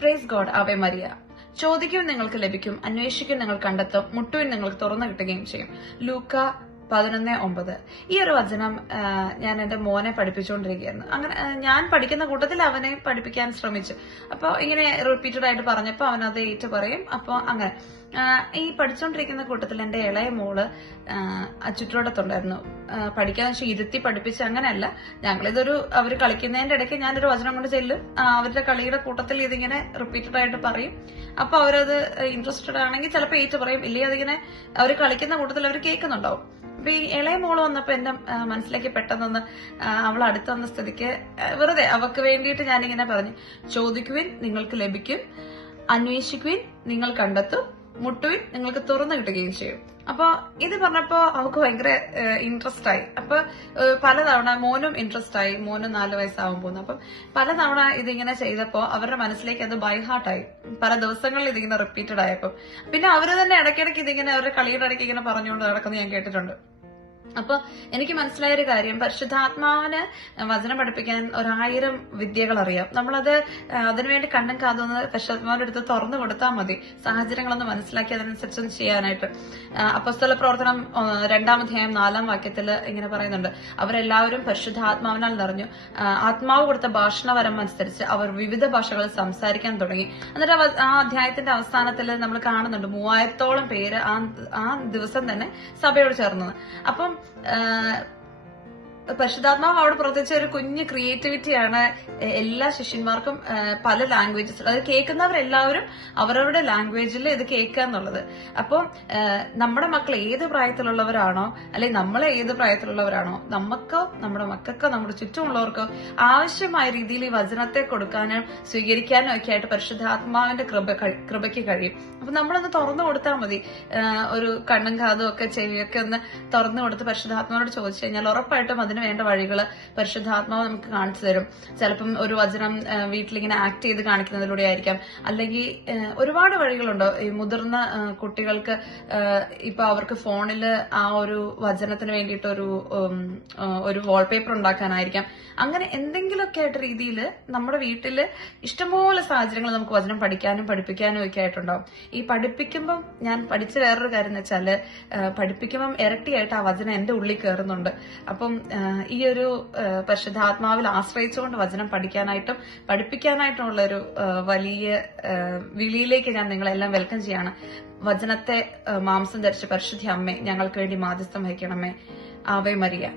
Praise God away Maria. ചോദിക്കും നിങ്ങൾക്ക് ലഭിക്കും അന്വേഷിക്കും നിങ്ങൾ കണ്ടെത്തും മുട്ടുവിൻ നിങ്ങൾക്ക് തുറന്നു കിട്ടുകയും ചെയ്യും. ലൂക്ക പതിനൊന്ന് ഒമ്പത്. ഈ ഒരു വചനം ഞാൻ എന്റെ മോനെ പഠിപ്പിച്ചുകൊണ്ടിരിക്കുകയായിരുന്നു അങ്ങനെ ഞാൻ പഠിക്കുന്ന കൂട്ടത്തിൽ അവനെ പഠിപ്പിക്കാൻ ശ്രമിച്ചു. അപ്പോൾ ഇങ്ങനെ റിപ്പീറ്റഡ് ആയിട്ട് പറഞ്ഞപ്പോൾ അവനത് ഏറ്റു പറയും. അപ്പോൾ അങ്ങനെ ഈ പഠിച്ചുകൊണ്ടിരിക്കുന്ന കൂട്ടത്തിൽ എന്റെ ഇളയ മോൾ ചുറ്റോടത്തുണ്ടായിരുന്നു പഠിക്കാൻ വെച്ചാൽ ഇരുത്തി പഠിപ്പിച്ച് അങ്ങനെയല്ല. ഞങ്ങളിതൊരു അവർ കളിക്കുന്നതിന്റെ ഇടയ്ക്ക് ഞാനൊരു വചനം കൊണ്ട് ചെല്ലും. അവരുടെ കളിയുടെ കൂട്ടത്തിൽ ഇതിങ്ങനെ റിപ്പീറ്റഡ് ആയിട്ട് പറയും. അപ്പൊ അവരത് ഇൻട്രസ്റ്റഡ് ആണെങ്കിൽ ചിലപ്പോൾ ഏറ്റു പറയും. ഇല്ലെങ്കിൽ അതിങ്ങനെ അവർ കളിക്കുന്ന കൂട്ടത്തിൽ അവർ കേൾക്കുന്നുണ്ടാവും. അപ്പൊ ഈ ഇളയ മോൾ വന്നപ്പോ എന്റെ മനസ്സിലേക്ക് പെട്ടെന്ന് അവൾ അടുത്ത് വന്ന സ്ഥിതിക്ക് വെറുതെ അവക്ക് വേണ്ടിയിട്ട് ഞാനിങ്ങനെ പറഞ്ഞു. ചോദിക്കുവിൻ നിങ്ങൾക്ക് ലഭിക്കും. അന്വേഷിക്കുവിൻ നിങ്ങൾ കണ്ടെത്തും. മുട്ടുവിൻ നിങ്ങൾക്ക് തുറന്നു കിട്ടുകയും ചെയ്യും. അപ്പൊ ഇത് പറഞ്ഞപ്പോ അവക്ക് ഭയങ്കര ഇൻട്രസ്റ്റ് ആയി അപ്പൊ പലതവണ മോനും ഇൻട്രസ്റ്റ് ആയി മോനും നാല് വയസ്സാവാൻ പോകുന്നു. അപ്പം പലതവണ ഇതിങ്ങനെ ചെയ്തപ്പോ അവരുടെ മനസ്സിലേക്ക് അത് ബൈ ഹാർട്ടായി പല ദിവസങ്ങളിൽ ഇതിങ്ങനെ റിപ്പീറ്റഡ് ആയപ്പോ. പിന്നെ അവർ തന്നെ ഇടയ്ക്കിടയ്ക്ക് ഇതിങ്ങനെ അവരുടെ കളിയുടെ ഇടയ്ക്ക് ഇങ്ങനെ പറഞ്ഞുകൊണ്ട് നടക്കുന്നത് ഞാൻ കേട്ടിട്ടുണ്ട്. അപ്പൊ എനിക്ക് മനസ്സിലായ ഒരു കാര്യം. പരിശുദ്ധാത്മാവിന് വചനം പഠിപ്പിക്കാൻ ഒരായിരം വിദ്യകൾ അറിയാം. നമ്മളത് അതിനുവേണ്ടി കണ്ണും കാതൊന്ന് പരിശുദ്ധാത്മാവിന്റെ അടുത്ത് തുറന്നു കൊടുത്താൽ മതി. സാഹചര്യങ്ങളൊന്ന് മനസ്സിലാക്കി അതിനനുസരിച്ച് ചെയ്യാനായിട്ട്. അപ്പസ്തല പ്രവർത്തനം ആ, രണ്ടാം അധ്യായം നാലാം വാക്യത്തിൽ ഇങ്ങനെ പറയുന്നുണ്ട്. അവരെല്ലാവരും പരിശുദ്ധാത്മാവിനാൽ നിറഞ്ഞു ആത്മാവ് കൊടുത്ത ഭാഷണവരം അനുസരിച്ച് അവർ വിവിധ ഭാഷകളിൽ സംസാരിക്കാൻ തുടങ്ങി. എന്നിട്ട് ആ അധ്യായത്തിന്റെ അവസാനത്തിൽ നമ്മൾ കാണുന്നുണ്ട് മൂവായിരത്തോളം പേര് ആ ആ ദിവസം തന്നെ സഭയോട് ചേർന്നത്. അപ്പം ആ, പരിശുദ്ധാത്മാവ് അവിടെ പ്രത്യേകിച്ച് ഒരു കുഞ്ഞ് ക്രിയേറ്റിവിറ്റിയാണ് എല്ലാ ശിഷ്യന്മാർക്കും പല ലാംഗ്വേജസ്. അത് കേൾക്കുന്നവരെല്ലാവരും അവരവരുടെ ലാംഗ്വേജിൽ ഇത് കേൾക്കുക എന്നുള്ളത്. അപ്പം നമ്മുടെ മക്കൾ ഏത് പ്രായത്തിലുള്ളവരാണോ അല്ലെങ്കിൽ നമ്മൾ ഏത് പ്രായത്തിലുള്ളവരാണോ നമുക്കോ നമ്മുടെ മക്കൾക്കോ നമ്മുടെ ചുറ്റുമുള്ളവർക്കോ ആവശ്യമായ രീതിയിൽ ഈ വചനത്തെ കൊടുക്കാനും സ്വീകരിക്കാനും ഒക്കെ ആയിട്ട് പരിശുദ്ധാത്മാവിന്റെ കൃപ കൃപയ്ക്ക് കഴിയും. അപ്പൊ നമ്മളൊന്ന് തുറന്നു കൊടുത്താൽ മതി. ഒരു കണ്ണും കാതും ഒക്കെ ചെവിയൊക്കെ ഒന്ന് തുറന്നു കൊടുത്ത് പരിശുദ്ധാത്മാവിനോട് ചോദിച്ചു കഴിഞ്ഞാൽ ഉറപ്പായിട്ടും അതിന് വേണ്ട വഴികൾ പരിശുദ്ധാത്മാവ് നമുക്ക് കാണിച്ചു തരും. ചിലപ്പം ഒരു വചനം വീട്ടിലിങ്ങനെ ആക്ട് ചെയ്ത് കാണിക്കുന്നതിലൂടെ ആയിരിക്കാം. അല്ലെങ്കിൽ ഒരുപാട് വഴികളുണ്ട്. ഈ മുതിർന്ന കുട്ടികൾക്ക് ഇപ്പൊ അവർക്ക് ഫോണിൽ ആ ഒരു വചനത്തിന് വേണ്ടിയിട്ട് ഒരു ഒരു വാൾപേപ്പർ ഉണ്ടാക്കാനായിരിക്കാം. അങ്ങനെ എന്തെങ്കിലുമൊക്കെ ആയിട്ട് രീതിയിൽ നമ്മുടെ വീട്ടിൽ ഇഷ്ടംപോലെ സാഹചര്യങ്ങൾ നമുക്ക് വചനം പഠിക്കാനും പഠിപ്പിക്കാനും ഒക്കെ ആയിട്ടുണ്ടാവും. ഈ പഠിപ്പിക്കുമ്പം ഞാൻ പഠിച്ച വേറൊരു കാര്യം എന്ന് വെച്ചാൽ പഠിപ്പിക്കുമ്പം ഇരട്ടിയായിട്ട് ആ വചനം എന്റെ ഉള്ളിൽ കയറുന്നുണ്ട് അപ്പം ഈ ഒരു പരിശുദ്ധാത്മാവിൽ ആശ്രയിച്ചുകൊണ്ട് വചനം പഠിക്കാനായിട്ടും പഠിപ്പിക്കാനായിട്ടുമുള്ള ഒരു വലിയ വിളിയിലേക്ക് ഞാൻ നിങ്ങളെല്ലാം വെൽക്കം ചെയ്യാണ്. വചനത്തെ മാംസം ധരിച്ച പരിശുദ്ധി അമ്മേ ഞങ്ങൾക്ക് വേണ്ടി മാധ്യസ്ഥം വഹിക്കണമേ. Ave Maria.